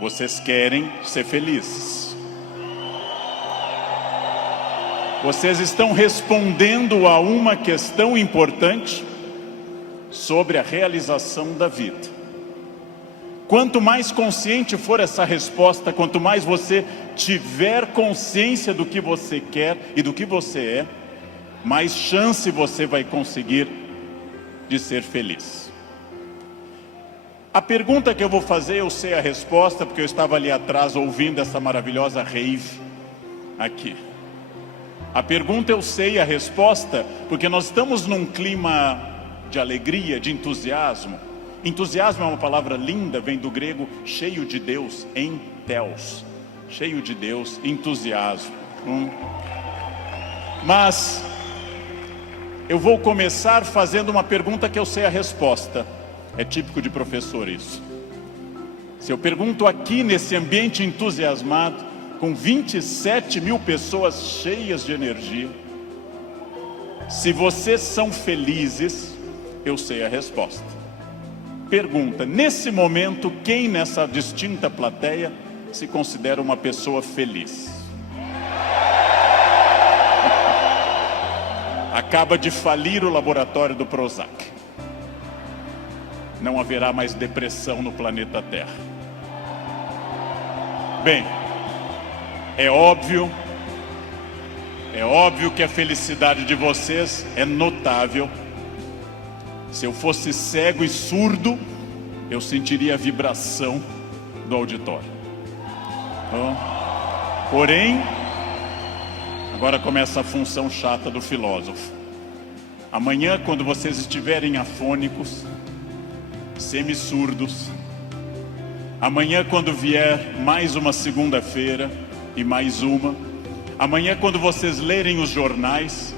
Vocês querem ser felizes. Vocês estão respondendo a uma questão importante sobre a realização da vida. Quanto mais consciente for essa resposta, quanto mais você tiver consciência do que você quer e do que você é, mais chance você vai conseguir de ser feliz. A pergunta que eu vou fazer, eu sei a resposta, porque eu estava ali atrás ouvindo essa maravilhosa rave aqui. A pergunta eu sei a resposta, porque nós estamos num clima de alegria, de entusiasmo. Entusiasmo é uma palavra linda, vem do grego cheio de Deus, entheos. Cheio de Deus, entusiasmo. Mas eu vou começar fazendo uma pergunta que eu sei a resposta. É típico de professor isso. Se eu pergunto aqui nesse ambiente entusiasmado, com 27 mil pessoas cheias de energia, se vocês são felizes, eu sei a resposta. Pergunta, nesse momento, quem nessa distinta plateia se considera uma pessoa feliz? Acaba de falir o laboratório do Prozac. Não haverá mais depressão no planeta Terra. Bem, é óbvio que a felicidade de vocês é notável. Se eu fosse cego e surdo, eu sentiria a vibração do auditório. Porém, agora começa a função chata do filósofo. Amanhã, quando vocês estiverem afônicos, semissurdos, amanhã, quando vier mais uma segunda-feira e mais uma, amanhã, quando vocês lerem os jornais,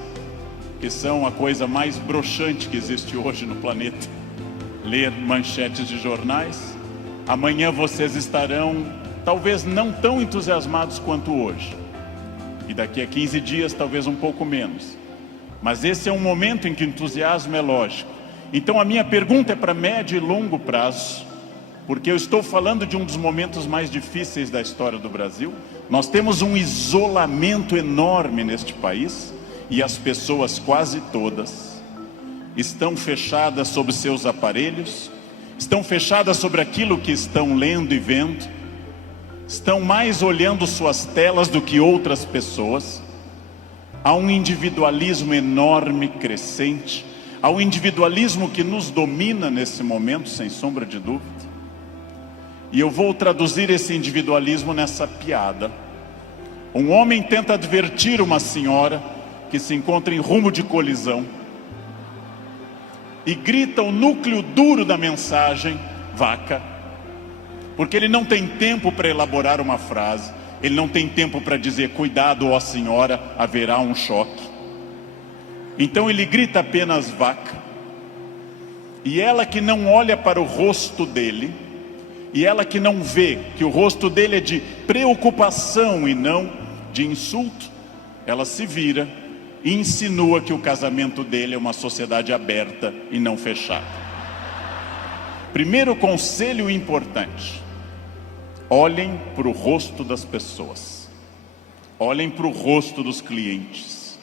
que são a coisa mais broxante que existe hoje no planeta, ler manchetes de jornais, amanhã vocês estarão talvez não tão entusiasmados quanto hoje, e daqui a 15 dias talvez um pouco menos, mas esse é um momento em que o entusiasmo é lógico. Então a minha pergunta é para médio e longo prazo, porque eu estou falando de um dos momentos mais difíceis da história do Brasil. Nós temos um isolamento enorme neste país, e as pessoas quase todas estão fechadas sobre seus aparelhos, estão fechadas sobre aquilo que estão lendo e vendo, estão mais olhando suas telas do que outras pessoas. Há um individualismo enorme, crescente, há um individualismo que nos domina nesse momento, sem sombra de dúvida. E eu vou traduzir esse individualismo nessa piada. Um homem tenta advertir uma senhora que se encontra em rumo de colisão e grita o núcleo duro da mensagem, vaca, porque ele não tem tempo para elaborar uma frase, ele não tem tempo para dizer, cuidado, ó senhora, haverá um choque. Então ele grita apenas vaca, e ela que não olha para o rosto dele, e ela que não vê que o rosto dele é de preocupação e não de insulto, ela se vira e insinua que o casamento dele é uma sociedade aberta e não fechada. Primeiro conselho importante: olhem para o rosto das pessoas, olhem para o rosto dos clientes,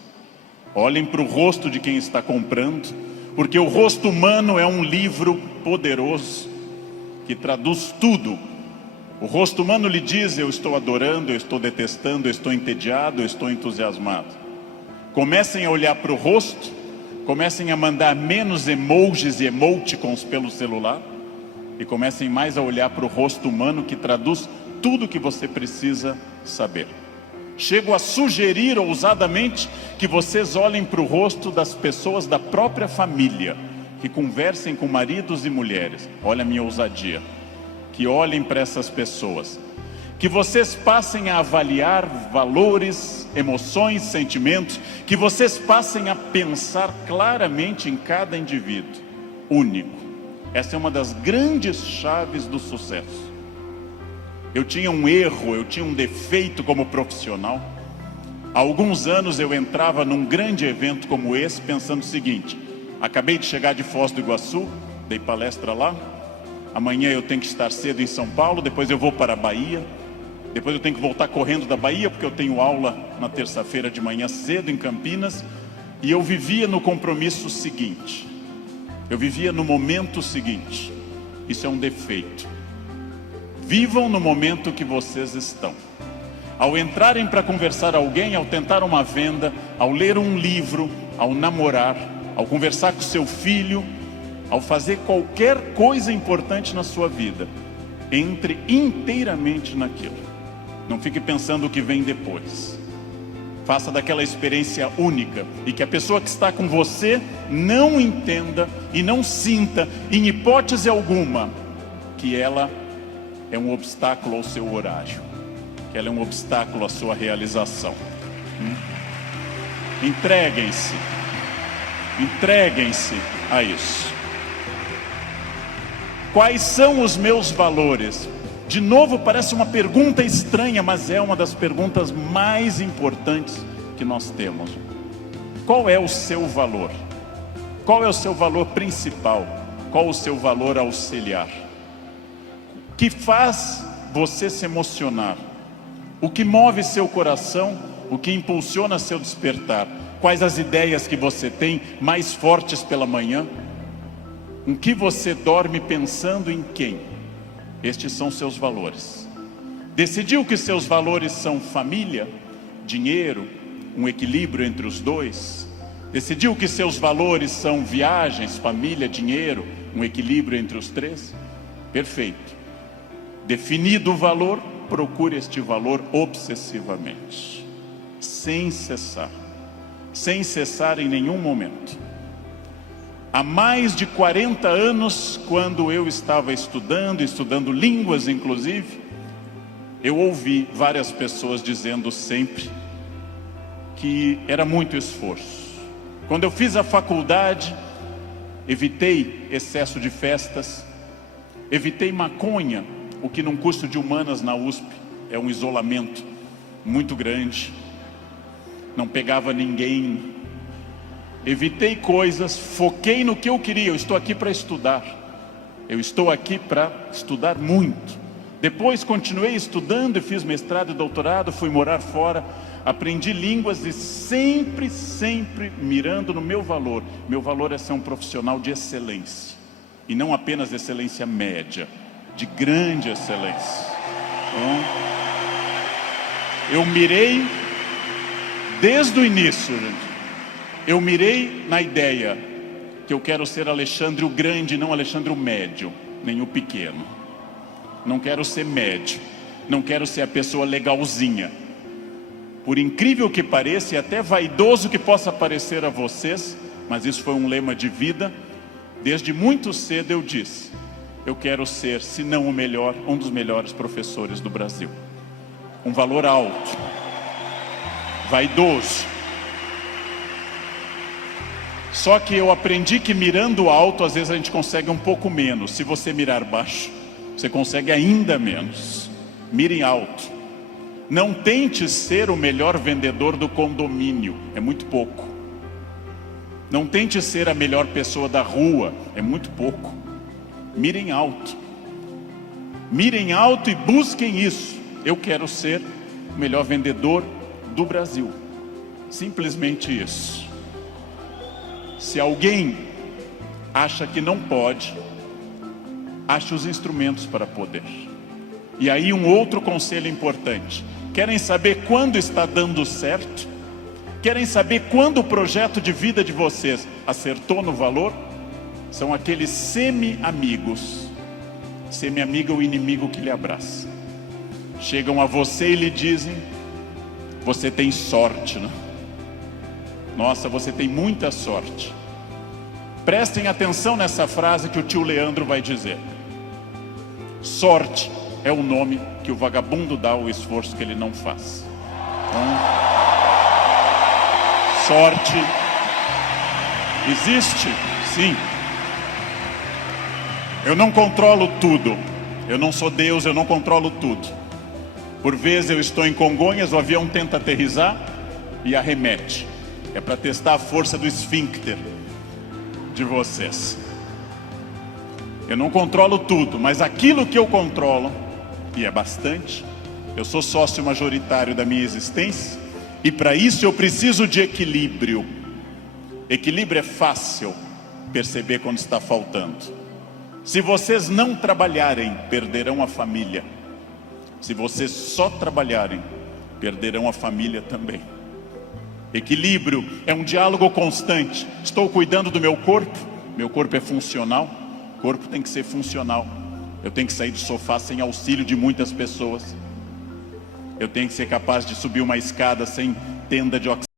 olhem para o rosto de quem está comprando, porque o rosto humano é um livro poderoso que traduz tudo. O rosto humano lhe diz, eu estou adorando, eu estou detestando, eu estou entediado, eu estou entusiasmado. Comecem a olhar para o rosto, comecem a mandar menos emojis e emoticons pelo celular, e comecem mais a olhar para o rosto humano, que traduz tudo o que você precisa saber. Chego a sugerir ousadamente que vocês olhem para o rosto das pessoas da própria família, que conversem com maridos e mulheres. Olha a minha ousadia. Que olhem para essas pessoas, que vocês passem a avaliar valores, emoções, sentimentos, que vocês passem a pensar claramente em cada indivíduo único. Essa é uma das grandes chaves do sucesso. Eu tinha um erro, eu tinha um defeito como profissional. Há alguns anos eu entrava num grande evento como esse pensando o seguinte: acabei de chegar de Foz do Iguaçu, dei palestra lá, Amanhã eu tenho que estar cedo em São Paulo, depois eu vou para a Bahia, depois eu tenho que voltar correndo da Bahia, porque eu tenho aula na terça-feira de manhã cedo em Campinas. E eu vivia no compromisso seguinte, eu vivia no momento seguinte. Isso é um defeito. Vivam no momento que vocês estão. Ao entrarem para conversar com alguém, ao tentar uma venda, ao ler um livro, ao namorar, ao conversar com seu filho, ao fazer qualquer coisa importante na sua vida, entre inteiramente naquilo. Não fique pensando o que vem depois. Faça daquela experiência única, e que a pessoa que está com você não entenda e não sinta, em hipótese alguma, que ela é um obstáculo ao seu horário, que ela é um obstáculo à sua realização. Entreguem-se a isso. Quais são os meus valores? De novo, parece uma pergunta estranha, mas é uma das perguntas mais importantes que nós temos. Qual é o seu valor? Qual é o seu valor principal? Qual o seu valor auxiliar? O que faz você se emocionar? O que move seu coração? O que impulsiona seu despertar? Quais as ideias que você tem mais fortes pela manhã? Em que você dorme pensando em quem? Estes são seus valores. Decidiu que seus valores são família, dinheiro, um equilíbrio entre os dois? Decidiu que seus valores são viagens, família, dinheiro, um equilíbrio entre os três? Perfeito. Definido o valor, procure este valor obsessivamente, sem cessar em nenhum momento. Há mais de 40 anos, quando eu estava estudando línguas inclusive, eu ouvi várias pessoas dizendo sempre que era muito esforço. Quando eu fiz a faculdade, evitei excesso de festas, evitei maconha, o que num curso de humanas na USP é um isolamento muito grande. Não pegava ninguém. Evitei coisas, foquei no que eu queria. Eu estou aqui para estudar. Eu estou aqui para estudar muito. Depois continuei estudando e fiz mestrado e doutorado, fui morar fora, aprendi línguas e sempre mirando no meu valor. Meu valor é ser um profissional de excelência. E não apenas excelência média, de grande excelência. Então, eu mirei desde o início, gente. Eu mirei na ideia que eu quero ser Alexandre o Grande, não Alexandre o Médio, nem o Pequeno. Não quero ser médio, não quero ser a pessoa legalzinha. Por incrível que pareça, e até vaidoso que possa parecer a vocês, mas isso foi um lema de vida. Desde muito cedo eu disse: eu quero ser, se não o melhor, um dos melhores professores do Brasil. Um valor alto, vaidoso. Só que eu aprendi que mirando alto, às vezes a gente consegue um pouco menos. Se você mirar baixo, você consegue ainda menos. Mire alto. Não tente ser o melhor vendedor do condomínio, é muito pouco. Não tente ser a melhor pessoa da rua, é muito pouco. Mirem alto. Mirem alto e busquem isso. Eu quero ser o melhor vendedor do Brasil. Simplesmente isso. Se alguém acha que não pode, ache os instrumentos para poder. E aí um outro conselho importante. Querem saber quando está dando certo? Querem saber quando o projeto de vida de vocês acertou no valor? São aqueles semi-amigos. Semi-amigo é o inimigo que lhe abraça. Chegam a você e lhe dizem: você tem sorte, né? Nossa, você tem muita sorte. Prestem atenção nessa frase que o tio Leandro vai dizer. Sorte é o nome que o vagabundo dá ao esforço que ele não faz. Então, sorte existe, sim. Eu não controlo tudo. Eu não sou Deus, eu não controlo tudo. Por vezes eu estou em Congonhas, o avião tenta aterrissar e arremete. É para testar a força do esfíncter de vocês. Eu não controlo tudo, mas aquilo que eu controlo, e é bastante, eu sou sócio majoritário da minha existência, e para isso eu preciso de equilíbrio. Equilíbrio é fácil perceber quando está faltando. Se vocês não trabalharem, perderão a família. Se vocês só trabalharem, perderão a família também. Equilíbrio é um diálogo constante. Estou cuidando do meu corpo é funcional, o corpo tem que ser funcional. Eu tenho que sair do sofá sem auxílio de muitas pessoas. Eu tenho que ser capaz de subir uma escada sem tenda de oxigênio.